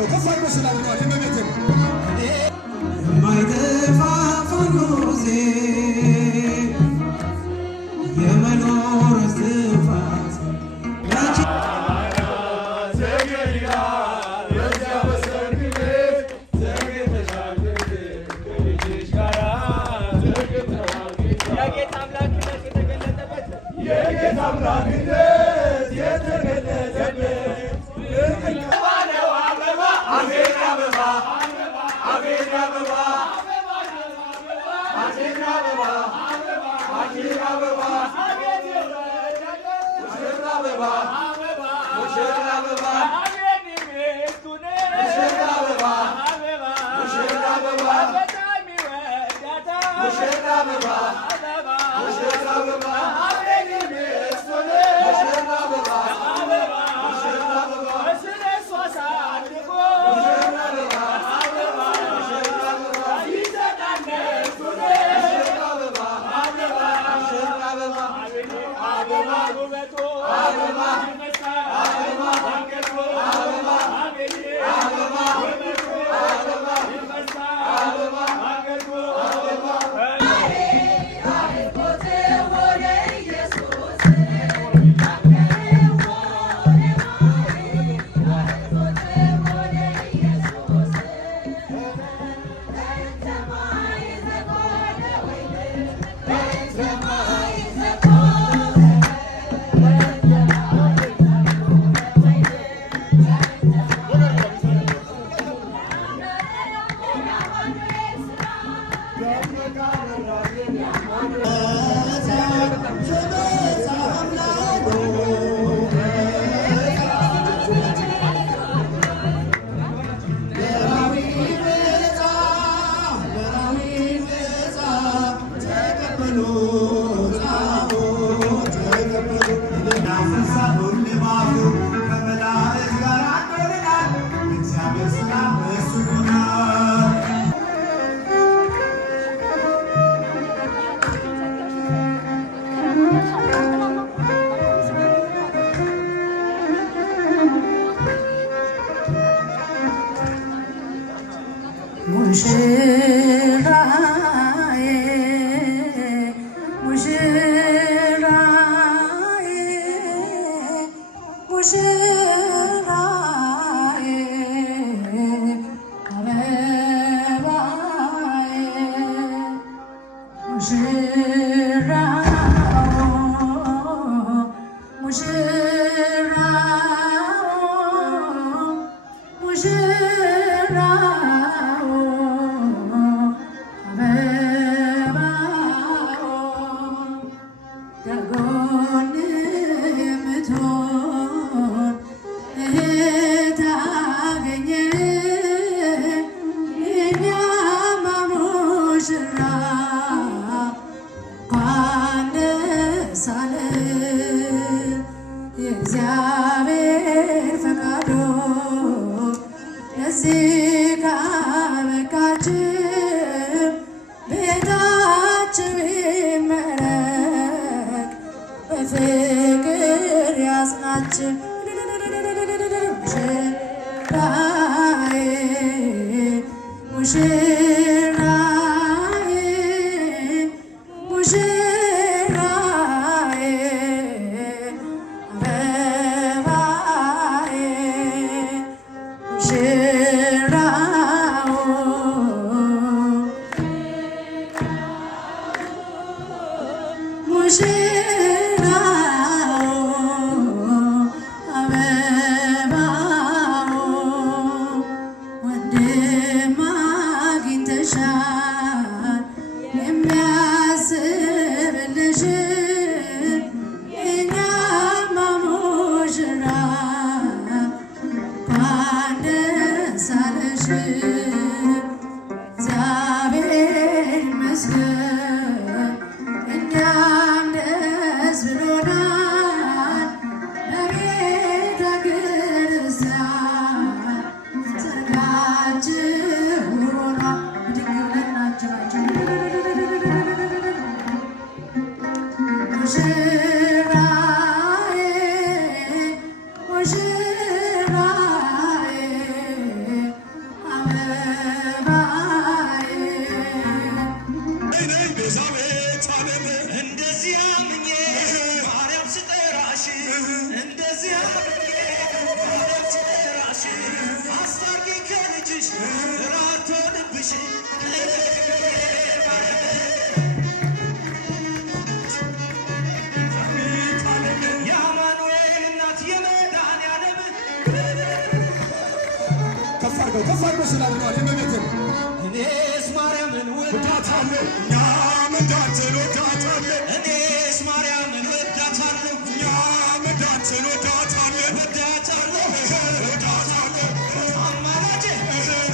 አድርገው ከፍ አድርገው ስላልነዋል የመቤትን የማይጠፋ ፋኖሴ የመኖር እስትንፋስ ከፍ አድርገው ስላልነዋል የመቤትን እኔስ ማርያምን ወዳታለሁ እኛም እንዳንተን ወዳታለን እኔስ ማርያምን ወዳታለሁ እኛም እንዳንተን ወዳታለን አማላጄ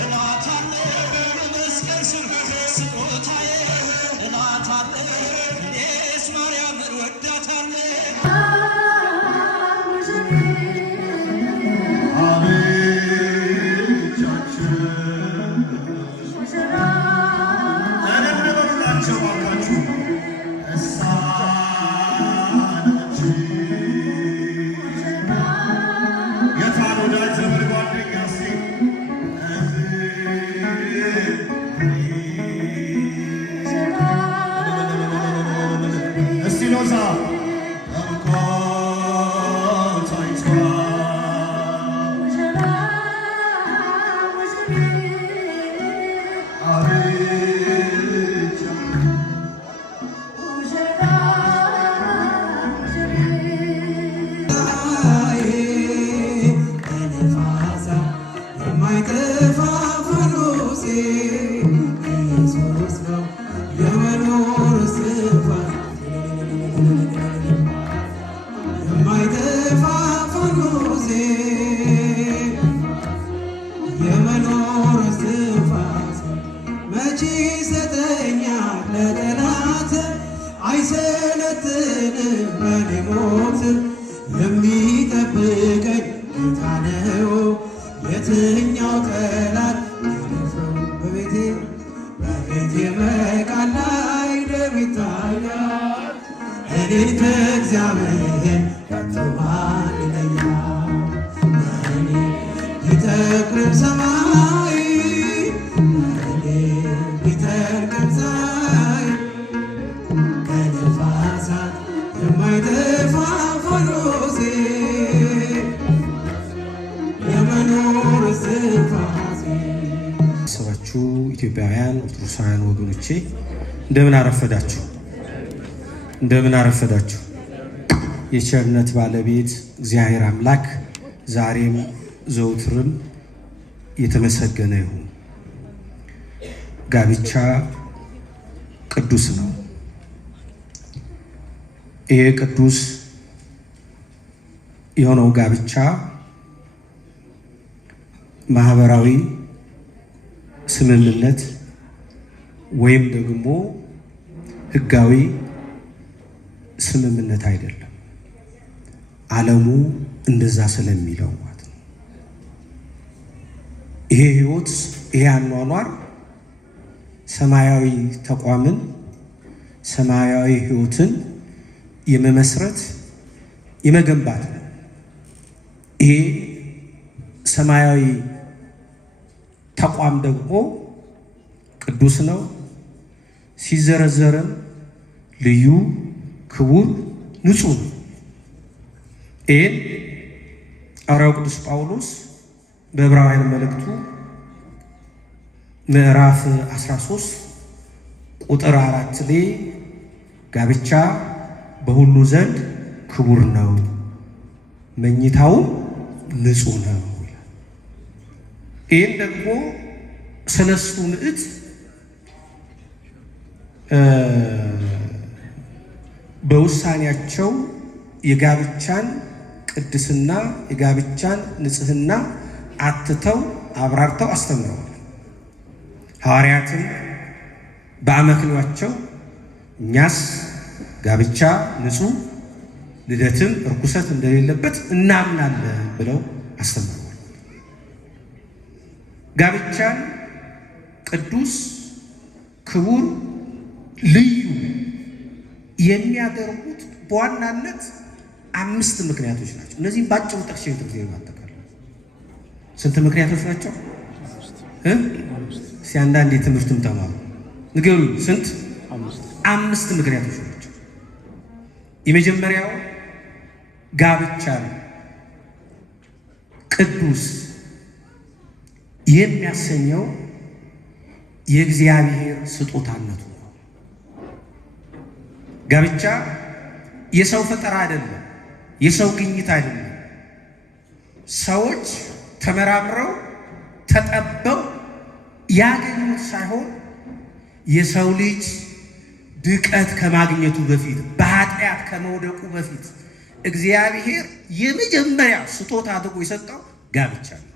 እላታለሁ በመስቀል ስር ስጦታዬ እላታለሁ እኔስ ማርያምን ወዳታለሁ የሚጠብቀኝ ጌታ ነው። የትኛው ጠላት በቤቴ መቃል ላይ ደም ይታያል። እኔን ከእግዚአብሔር ከቶ ማን ይለያል? እኔ ቢጠቁርም ሰማይ እኔ ቢጠልቅም ፀሐይ ከነፋሳት የማይጠፋ ፋኖሴ የመኖር እስትንፋሴ። ሰባችሁ ኢትዮጵያውያን ኦርቶዶክሳውያን ወገኖቼ እንደምን አረፈዳችሁ? እንደምን አረፈዳችሁ? የቸርነት ባለቤት እግዚአብሔር አምላክ ዛሬም ዘውትርም የተመሰገነ ይሁን። ጋብቻ ቅዱስ ነው። ይሄ ቅዱስ የሆነው ጋብቻ ማህበራዊ ስምምነት ወይም ደግሞ ሕጋዊ ስምምነት አይደለም። ዓለሙ እንደዛ ስለሚለው ማለት ነው። ይሄ ህይወት፣ ይሄ አኗኗር ሰማያዊ ተቋምን፣ ሰማያዊ ህይወትን የመመስረት የመገንባት ነው። ይሄ ሰማያዊ ተቋም ደግሞ ቅዱስ ነው። ሲዘረዘርም ልዩ፣ ክቡር፣ ንጹህ ነው። ይህን ሐዋርያው ቅዱስ ጳውሎስ በዕብራውያን መልእክቱ ምዕራፍ 13 ቁጥር 4 ላይ ጋብቻ በሁሉ ዘንድ ክቡር ነው፣ መኝታውም ንጹህ ነው። ይህን ደግሞ ሰለስቱ ምዕት በውሳኔያቸው የጋብቻን ቅድስና የጋብቻን ንጽህና አትተው አብራርተው አስተምረዋል። ሐዋርያትም በአመክንዮአቸው እኛስ ጋብቻ ንጹህ ልደትም ርኩሰት እንደሌለበት እናምናለን ብለው አስተምረዋል። ጋብቻን ቅዱስ፣ ክቡር፣ ልዩ የሚያደርጉት በዋናነት 5 ምክንያቶች ናቸው። እነዚህም ባጭሩ ጠቅሼ ጊዜ ማጠቃለል። ስንት ምክንያቶች ናቸው? እስኪ አንዳንድ የትምህርትም ተማሩ ንገሩ። ስንት? 5 ምክንያቶች ናቸው። የመጀመሪያው ጋብቻን ቅዱስ የሚያሰኘው የእግዚአብሔር ስጦታነቱ ነው። ጋብቻ የሰው ፈጠራ አይደለም፣ የሰው ግኝት አይደለም። ሰዎች ተመራምረው ተጠበው ያገኙት ሳይሆን የሰው ልጅ ድቀት ከማግኘቱ በፊት በኃጢአት ከመውደቁ በፊት እግዚአብሔር የመጀመሪያ ስጦታ አድርጎ የሰጠው ጋብቻ ነው።